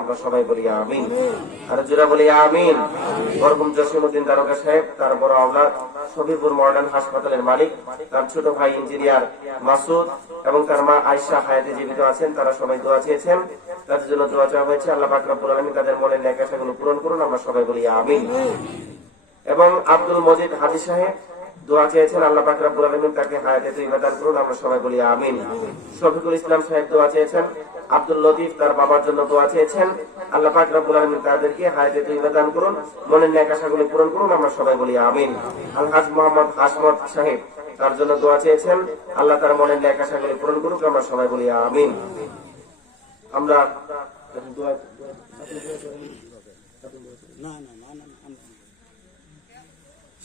আমরা সবাই বলি আমিন। আর জোরা বলি আমিন মরহুম জসিমুদ্দিন দারোগা সাহেব, তার বড় আওলাদ শফিপুর মডার্ন হাসপাতালের মালিক, তার ছোট ভাই ইঞ্জিনিয়ার মাসুদ এবং তার মা আয়সা হায়াতে জীবিত আছেন, তারা সবাই দোয়া চেয়েছেন। তাদের জন্য দোয়া চাওয়া হয়েছে, আল্লাহ পাক রব্বুল আলামিন তাদের মনের ন্যাকাশাগুলো পূরণ করুন, আমরা সবাই বলি আমিন। এবং আব্দুল মজিদ হাজি সাহেব দোয়া চেয়েছেন, আল্লাহ পাক রব্বুল আলামিন তাকে হায়াতে তৈবা দান করুন, আমরা সবাই বলি আমিন। শফিকুল ইসলাম সাহেব দোয়া চেয়েছেন আব্দুল লতিফ তার বাবার জন্য দোয়া চেয়েছেন। আল্লাহ পাক রব্বুল আলামিন তাদেরকে হায়াতে তৈবা দান করুন। মনের ন্যাক আশাগুলি পূরণ করুন। আমরা সবাই বলি আমিন। আলহাজ মোহাম্মদ হাসমত সাহেব তার জন্য দোয়া চেয়েছেন। আল্লাহ তার মনের ন্যাক আশাগুলি পূরণ করুক। আমরা সবাই বলি আমিন। আমরা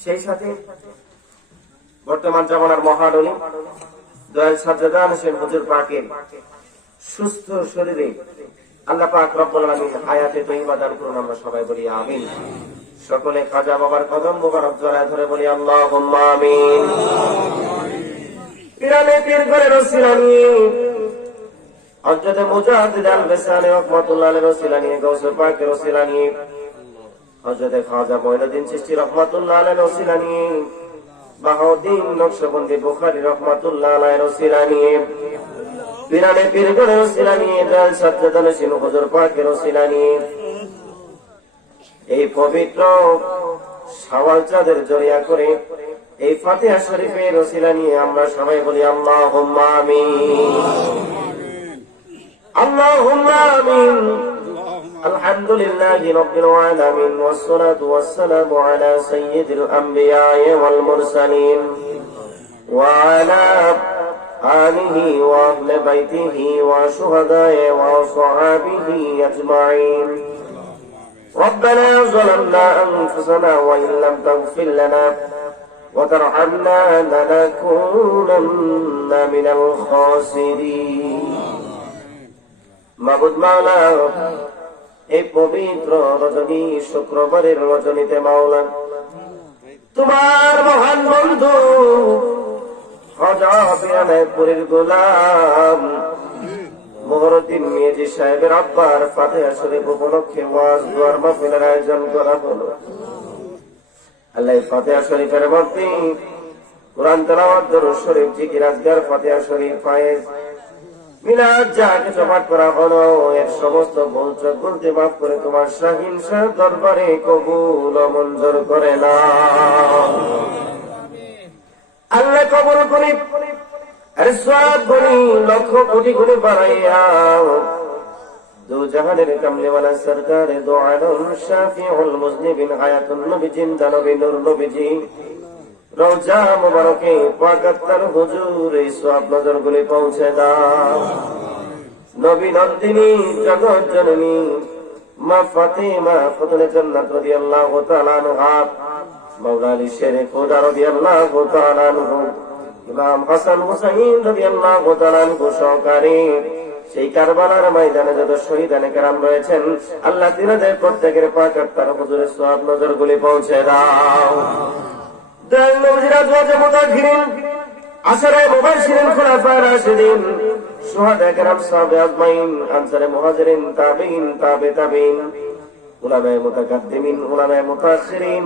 সেই সাথে বর্তমান জামানার মহাডনী দয়াল সাজ্জাদান হোসেন হুজুর পাকের সুস্থ শরীরে আল্লাহ পাক রব্বুল আলামিন হায়াতে তৈবা দান করুন, আমরা সবাই বলি আমিন। সকলে খাজা বাবার কদম মোবারক জড়ায় ধরে বলি আল্লাহুম্মা আমিন। ইরানে পীর করে রসিলানি হযরত মুজাহিদ আল বেসানি রহমাতুল্লাহ আলাইহি রসিলানি গৌসুল পাকের রসিলানি হযরত খাজা মঈনুদ্দিন চিশতি রহমাতুল্লাহ আলাইহি রসিলানি বাহাউদ্দিন নকশবন্দি বুখারী রহমাতুল্লাহ আলাইহি রসিলানি পিরানে পীর করে রসিলানি দাল সাজ্জাদান সিন হুজুর পাকের রসিলানি এই পবিত্র সাওয়াল চাঁদের জড়িয়া করে এই ফাতিহা শরীফের রসিলা নিয়ে আমরা সবাই বলি আল্লাহ আমিন اللهم آمين الحمد لله رب العالمين والصلاة والسلام على سيد الأنبياء والمرسلين وعلى آله وأهل بيته وشهداء وصحابه أجمعين ربنا ظلمنا أنفسنا وإن لم تغفر لنا وترحمنا لنكونن من الخاسرين মাবুদ মাওলা এই পবিত্র রজনী শুক্রবারের রজনীতে মাওলা তোমার মহান বন্ধু সাহেবের আব্বার ফাতে শরীফ উপলক্ষে আয়োজন করা হলো। আল্লাহ ফাতেহা শরীফের মধ্যে কোরআন তেলাওয়াত শরীফ, জিকির আজগার ফাতেহা শরীফ, ফায়েজ, মিলাদ যা পাঠ করা হলো, এর সমস্ত বলতে মাফ করে তোমার শাহিন শাহ দরবারে কবুল মঞ্জুর করে না আল্লাহ কবুল করি। লক্ষ কোটি গুণি বাড়াইয়া। জননী মা মৌলা আলী শেরে ইমাম হাসান হুসাইন সহকারী সেই কারবালার ময়দানে যত শহীদানে কারাম রয়েছেন, আল্লাহ তিনাদের প্রত্যেকের পাকার তার হুজুরের সব নজর গুলি পৌঁছে দাও। আসরে রাশিদিন কেরাম, সাহাবে আজমাইন, আনসারে মুহাজিরিন তাবিন তাবে তাবিন উলামায়ে মুতাকাদ্দিমিন, উলামায়ে মুতাখিরিন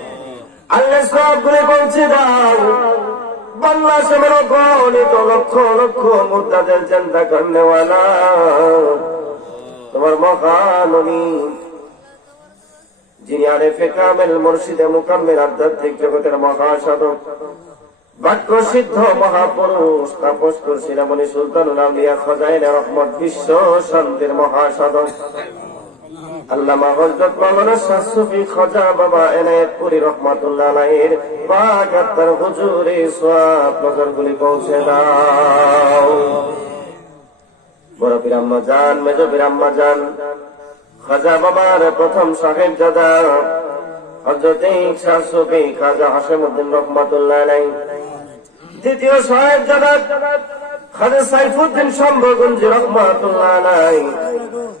তোমার যিনি মুর্শিদে মুকাম্মেল, আধ্যাত্মিক জগতের মহাসাধক, বাক্য সিদ্ধ মহাপুরুষ, তাপস শিরামণি সুলতান আউলিয়া খজাইন রহমত বিশ্ব শান্তির মহাসাধক। প্রথম সাহেব দাদা হজরত শাহ সুফি খাজা হাসেমউদ্দিন রহমাতুল্লাহ আলাইহি। দ্বিতীয় সাহেব দাদা খাজা সাইফুদ্দিন সম্ভগঞ্জ রহমাতুল্লাহ আলাইহি।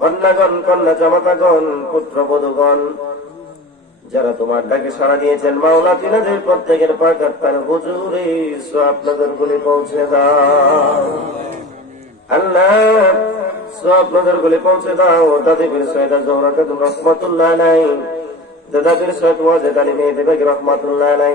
কন্যাগণ কন্যা জামাতাগণ পুত্র বধুগণ যারা তোমার ডাকে সাড়া দিয়েছেন, মাওলা, তিনাদের প্রত্যেকের পাকার তার হুজুরে আপনাদের গুলি পৌঁছে দাও। আল্লাহ আপনাদের গুলি পৌঁছে দাও। দাদি বীর সৈয়দা জৌরা কাদুম রহমতুল্লাহ নাই দাদা বীর সৈয়দ ওয়াজেদ আলী মেহেদি বেগ রহমতুল্লাহ নাই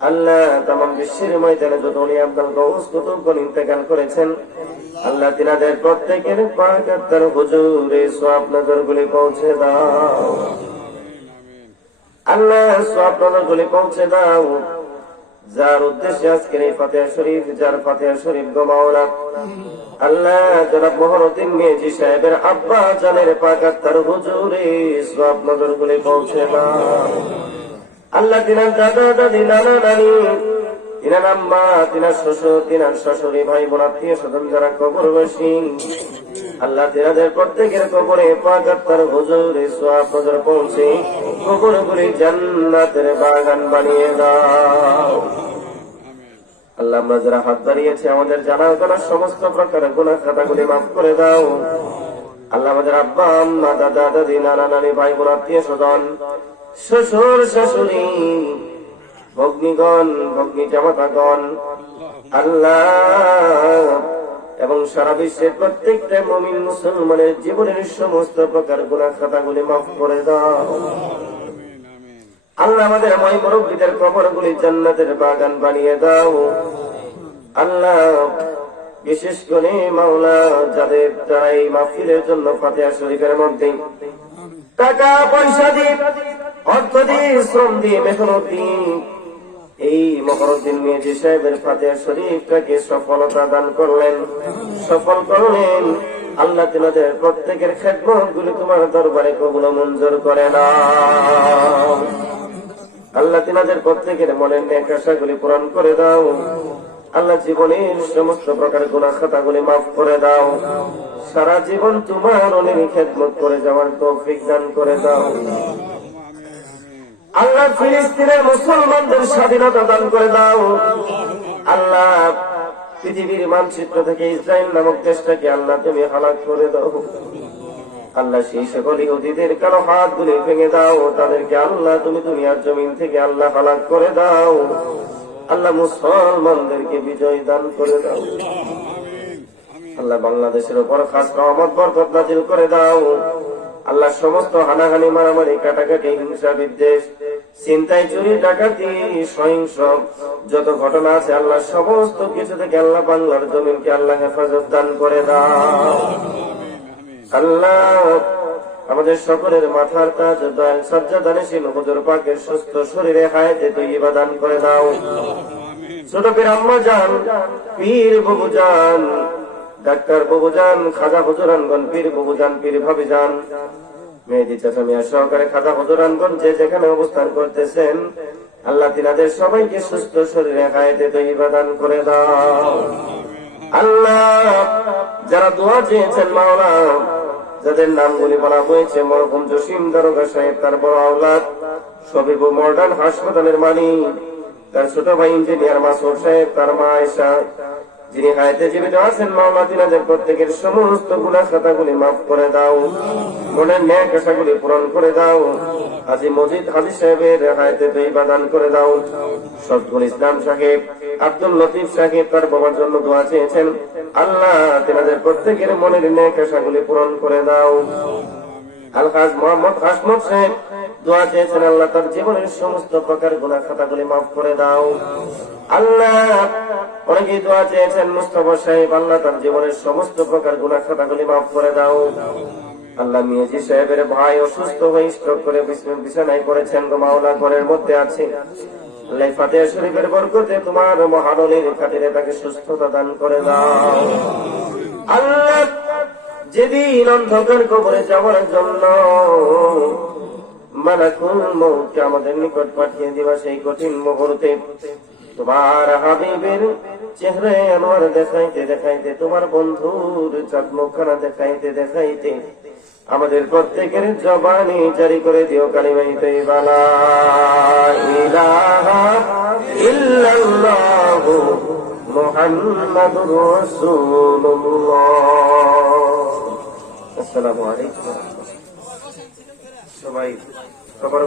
আল্লাহ তাম বিশ্বের ময়দানে যত আব্দুল গৌস ইন্তেকাল করেছেন, আল্লাহ তিনাদের প্রত্যেকের পাক আত্মার হুজুরে সব নজর গুলি পৌঁছে দাও। আল্লাহ পৌঁছে দাও। যার উদ্দেশ্যে আজকের এই ফাতেহা শরীফ, যার ফাতেহা শরীফ গোমাওলা আল্লাহ জনাব মহরুদ্দিন মেজি সাহেবের আব্বা জানের পাক আত্মার হুজুরে সব গুলি পৌঁছে দাও। আল্লাহ তিনার দাদা, দাদি, নানা, নানি, তিনার আম্মা, তিনার শ্বশুর, তিনার শাশুড়ি, ভাই বোন, আত্মীয় স্বজন যারা কবরবাসী, আল্লাহ তিনাদের প্রত্যেকের কবরে পাকাত্তার হুজুরে সোয়াব নজর পৌঁছে কবরগুলি জান্নাতের বাগান বানিয়ে দাও। আল্লাহ, আমরা যারা হাত দাঁড়িয়েছে আমাদের জানা অজানা সমস্ত প্রকার গুণা খাতাগুলি মাফ করে দাও। আল্লাহ, আমাদের আব্বা, আম্মা, দাদা, দাদি, নানা, নানি, ভাই বোন, আত্মীয় স্বজন শ্বশুর শাশুড়ি, ভগ্নিগণ, ভগ্নি জামাতাগণ আল্লাহ। এবং সারা বিশ্বের প্রত্যেকটা মমিন মুসলমানের জীবনের সমস্ত প্রকার গুণা খাতাগুলি মাফ করে দাও। আল্লাহ আমাদের ময় মুরব্বীদের কবরগুলি জান্নাতের বাগান বানিয়ে দাও। আল্লাহ, বিশেষ করে মাওলা, যাদের যারা এই মাহফিলের জন্য ফাতেহা শরীফের মধ্যে টাকা পয়সা দিয়ে দিয়ে শ্রম এই মকরুদ্দিন মিয়াজি সাহেবের শরীফটাকে সফলতা দান করলেন। সফল করলেন। আল্লাহ তিনাদের প্রত্যেকের খেদমত গুলি তোমার দরবারে কবুল মঞ্জুর করে না। আল্লাহ তিনাদের প্রত্যেকের মনের নেক আশাগুলি পূরণ করে দাও। আল্লাহ জীবনের সমস্ত প্রকার গুণা খাতাগুলি মাফ করে দাও। সারা জীবন তোমার অনেক খেদমত করে যাওয়ার তৌফিক দান করে দাও। আল্লাহ ফিলিস্তিনের মুসলমানদের স্বাধীনতা দান করে দাও। আল্লাহ পৃথিবীর মানচিত্র থেকে ইসরায়েল নামক দেশটাকে আল্লাহ তুমি হালাক করে দাও। আল্লাহ সেই সকল ইহুদিদের কারও হাত গুলি ভেঙে দাও। তাদেরকে আল্লাহ তুমি দুনিয়ার জমিন থেকে আল্লাহ হালাক করে দাও। আল্লাহ মুসলমানদেরকে বিজয় দান করে দাও। আল্লাহ বাংলাদেশের উপর খাস রহমত বরকত নাজিল করে দাও। আল্লাহ সমস্ত হানাহানি, মারামারি, কাটাকাটি, হিংসা, বিদ্বেষ, চিন্তায় চুরি, ডাকাতি, সহিংস যত ঘটনা আছে, আল্লাহ সমস্ত কিছু থেকে আল্লাহ বাংলার জমিনকে আল্লাহ হেফাজত দান করে দাও। আল্লাহ আমাদের সকলের মাথার তাজ, দয়াল সজ্জা দানেশীল হুজুর পাকের সুস্থ শরীরে হায়াতে তৈবা দান করে দাও। ছোট পীর আম্মা যান, পীর বাবু যান ডাক্তার বাবু যান খাজা হুজুরানগণ, পীর বাবু যান পীর ভাবি যান মেহেদি চাচা মিয়া সহকারে খাজা হুজুরানগণ যে যেখানে অবস্থান করতেছেন, আল্লাহ তিনাদের সবাইকে সুস্থ শরীরে হায়াতে তৈবা দান করে দাও। আল্লাহ, যারা দোয়া চেয়েছেন মাওলা যাদের নামগুলি বলা হয়েছে, মরহুম জসিম দারোগা সাহেব, তার বড় আওলাদ সবিব মডার্ন হাসপাতালের মালিক, তার ছোট ভাই ইঞ্জিনিয়ার মাসুর সাহেব, তার মা আয়েশা যিনি হায়াতে জীবিত আছেন মাওলা প্রত্যেকের সমস্ত গুণা খাতাগুলি মাফ করে দাও। মনের ন্যায় আশাগুলি পূরণ করে দাও। আজি মজিদ হাজি সাহেবের হায়াতে দৈবা দান করে দাও। সদ্গুল ইসলাম সাহেব, আব্দুল লতিফ সাহেব তার বাবার জন্য দোয়া চেয়েছেন, আল্লাহ তিনাদের প্রত্যেকের মনের ন্যায় আশাগুলি পূরণ করে দাও। আলহাজ মোহাম্মদ হাসমত সাহেব, দোয়া চেয়েছেন আল্লাহ তার জীবনের সমস্ত প্রকার গুণা খাতাগুলি মাফ করে দাও। আল্লাহ অনেকেই দোয়া চেয়েছেন মুস্তফা সাহেব, আল্লাহ তার জীবনের সমস্ত প্রকার গুণা খাতাগুলি মাফ করে দাও। আল্লাহ মিয়াজি সাহেবের ভাই অসুস্থ হয়ে স্ট্রোক করে বিছানায় পড়েছেন মাওলা, ঘরের মধ্যে আছে। আল্লাহ ফাতেহা শরীফের বরকতে তোমার মহানলীর খাতিরে তাকে সুস্থতা দান করে দাও। আল্লাহ যেদিন অন্ধকার কবরে যাওয়ার জন্য মালাকুল মৌতকে আমাদের নিকট পাঠিয়ে দিবা সেই কঠিন মুহূর্তে, তোমার হাবিবের চেহারা আনোয়ার দেখাইতে দেখাইতে, তোমার বন্ধুর চাঁদ মুখখানা দেখাইতে দেখাইতে, আমাদের প্রত্যেকের জবানি জারি করে দিও কালিমাইতে বালা ইলাহা ইল্লাল্লাহু মুহাম্মাদুর রাসূলুল্লাহ। আসসালামু আলাইকুম। সবাই সবার